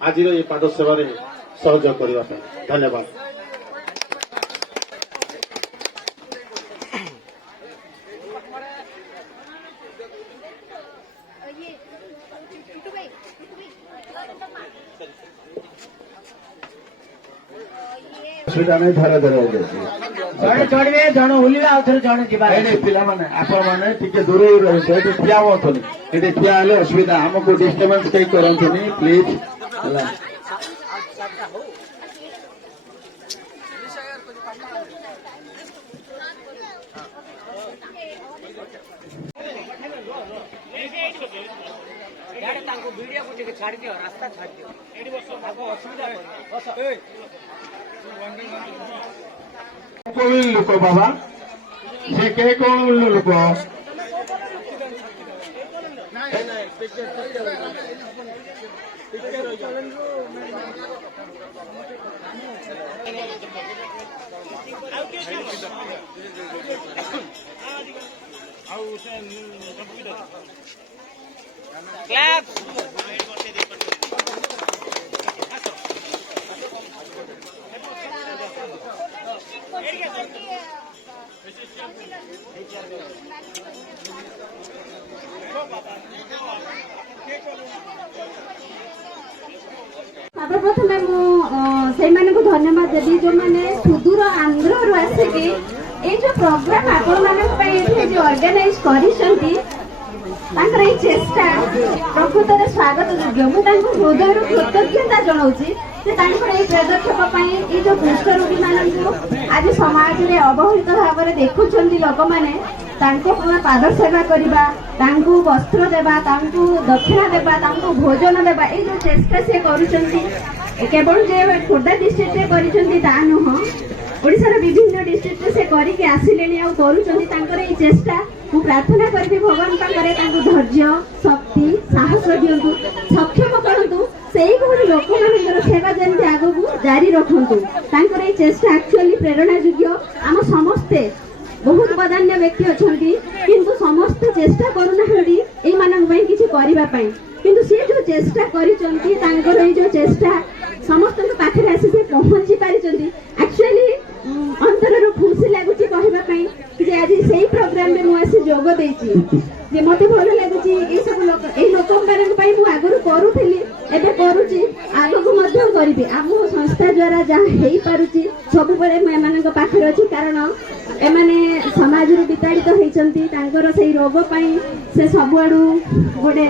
आज ये पाद सेवा सहयोग करने। धन्यवाद। असुविधा नहीं धरा धरा जड़े चढ़े जन ओल्ला आउे जड़े पिला मैंने टे दूर रही ठिया हूँ ये ठिया हेल्ले असुविधा आमको डिस्टर्बांस कहीं करनी प्लीज है। वीडियो को छाड़ दियो रास्ता छाड़ दियो असुविधा कौन लोक बाबा से के कौन लोक क्लैप सर्वप्रथमे मुझे धन्यवाद देवी जो मैंने सुदूर आंध्र आसिकी ये जो प्रोग्राम आपण ऑर्गेनाइज कर चेष्टा प्रकृत में स्वागत योग्य मुझे हृदय कृतज्ञता जनाऊँगी पदक्षेप ये जो कुष्ठ रोगी मान आज समाज में अवहेलित भाव में देखुं लोक मैंने पाद सेवा करवा वस्त्र देवा दक्षिणा देवा भोजन देवा ये जो चेष्टा से केवल जे खोर्धा डिस्ट्रिक्ट कर नुह ओडिशार विभिन्न डिस्ट्रिक्ट से करके आसिले कर चेष्टा मु प्रार्थना करी भगवान पाखे धैर्य शक्ति साहस दिंतु सक्षम करूँ से लोक मान सेवा जमी आग को जारी रखु चेष्टा एक्चुअली प्रेरणा योग्य आम समस्ते बहुत बदान्य व्यक्ति अच्छा किंतु समस्त चेष्टा करूना किसी करने किंतु सी जो चेष्टा कर जो चेष्टा समस्त पाखे आसी पहुंची पारी एक्चुअली अंतर खुशी लगुच कहवाई कि आज से प्रोग्राम में मुझे जोग दे मत भल लगुच सब लोक मान आगुरी करूली एवं करुच्ची आग को करी आम संस्था द्वारा जहाँ हो पार्टी सब पाखे अच्छी कारण एमाने समाज विताड़ित होती से रोग से सबुआड़ू गोटे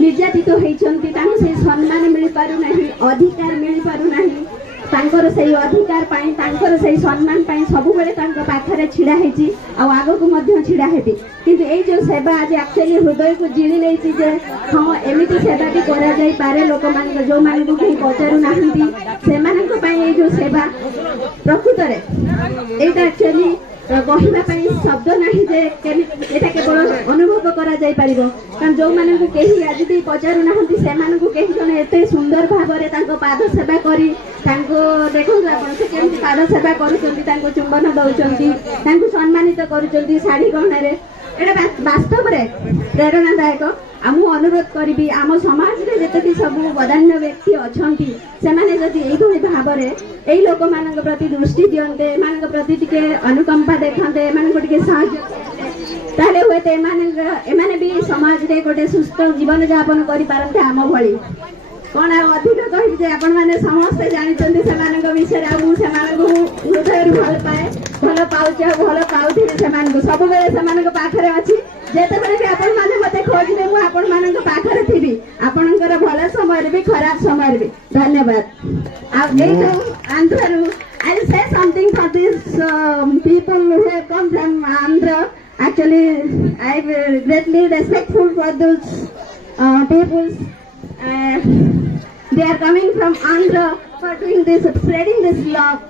निर्यातित होती सम्मान मिल पारना अधिकार मिल पारना से अधिकार से सम्मान सब पाखे छिड़ा आग को छिड़ा हेबी किंतु ये जो सेवा आज एक्चुअली हृदय को जिली नहीं हाँ एमती सेवा भी करे लोक मान जो मान को कहीं पचारू ना से जो सेवा प्रकृत में यहाँ एक्चुअली कहवाई शब्द ना केवल अनुभव कर कारण जो मान को कहीं आज भी पचारू ना से जन एत सुंदर भाव में पाद सेवा कर देखो केमती पाद सेवा कर चुंबन दौरान सम्मानित कर शाढ़ी गहन यहाँ वास्तव में प्रेरणादायक आम अनुरोध करी आम समाज में जितकी सब बदान्य व्यक्ति अच्छा से भाव में यही लोक मान प्रति दृष्टि दिंते एम प्रति टे अनुकंपा देखते एम साहय हुए भी समाज में गोटे सुस्थ जीवन यापन करते आम भली कौन अधिक कहे आपण मैंने समस्ते जानते विषय हृदय भल पाए भल पाऊे भल पाऊे सब बेले पाखे अच्छी जिते भी आपण मैंने मत खोजे मुझे पाखे थी आपणकर भल समय भी खराब समय भी धन्यवाद Andhra I will say something for these people who have come from Andhra. Actually, I am greatly respectful for those people. They are coming from Andhra for doing this, spreading this love.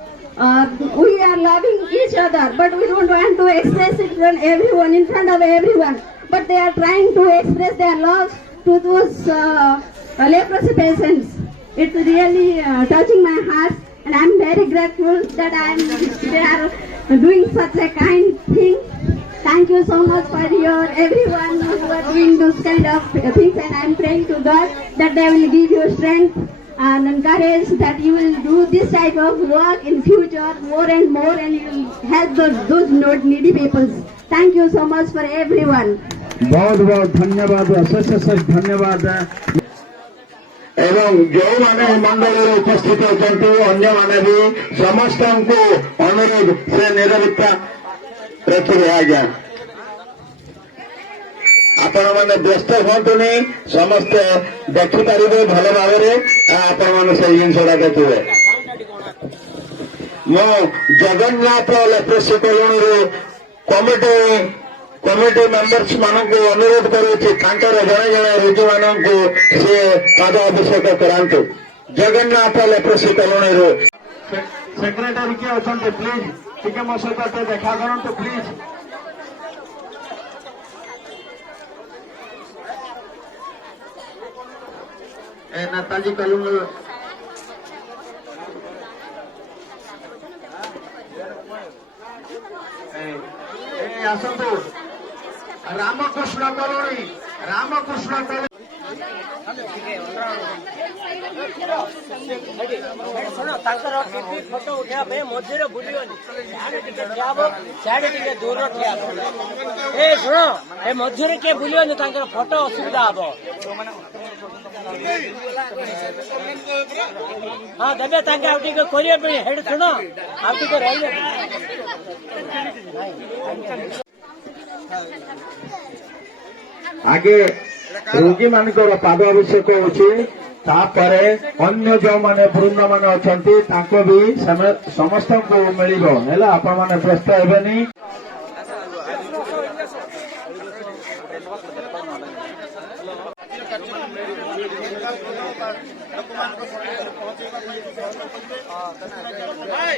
We are loving each other, but we don't want to express it from everyone, in front of everyone. But they are trying to express their love to those leprosy patients. It's really touching my heart, and I'm very grateful that they are doing such a kind thing. Thank you so much for everyone who are doing those kind of things, and I'm praying to God that they will give you strength and encourage that you will do this type of work in future more and more, and you will help those needy people. Thank you so much for everyone. बहुत बहुत धन्यवाद, अशेष अशेष धन्यवाद। एवं जो माने मंडल उपस्थित होती अन्य माने भी समस्त को अनुरोध से निरवता रखिए। आज्ञा आपण मैंने व्यस्त हूँ समस्ते देखिपारे भल भाव आपण मैंने से जिनसा देखिए। मु Jagannath leprosy colony committee members मानक अनुरोध करुच्ची जड़े जड़े रोगी मानक से पाद अभिषेक करांतु। जगन्नाथ लेप्रेसी कॉलोनी सेक्रेटरी किए अच्छा प्लीज टे मो सहित देखा करूँ प्लीज। नेताजी कॉलोनी आसतु रामकृष्ण कॉलोनी ଶୁଣ ତାଙ୍କର ଫଟୋ ଉଠେଇବା ପାଇଁ ମଝିରେ ବୁଲିବନି, ସିଆଡେ ଟିକେ ଠିଆ ହବ, ସିଆଡେ ଟିକେ ଦୂର ଠିଆ ହବ। ଏ ଶୁଣ ଏ ମଝିରେ କିଏ ବୁଲିବନି, ତାଙ୍କର ଫଟୋ ଅସୁବିଧା ହବ। ହଁ ଦେବେ ତାଙ୍କେ ଆଉ ଟିକେ କରିବା ପାଇଁ ହେଡ ଶୁଣ ଆଉ ଟିକେ ରହିବେ। आगे रोगी मानकर पाद अभिषेक होची, तापरे अन्य जो माने वृंद माने अछंती ताको भी समस्त को मिलिबो हैला। आपण माने व्यस्त हेबेनी। भाई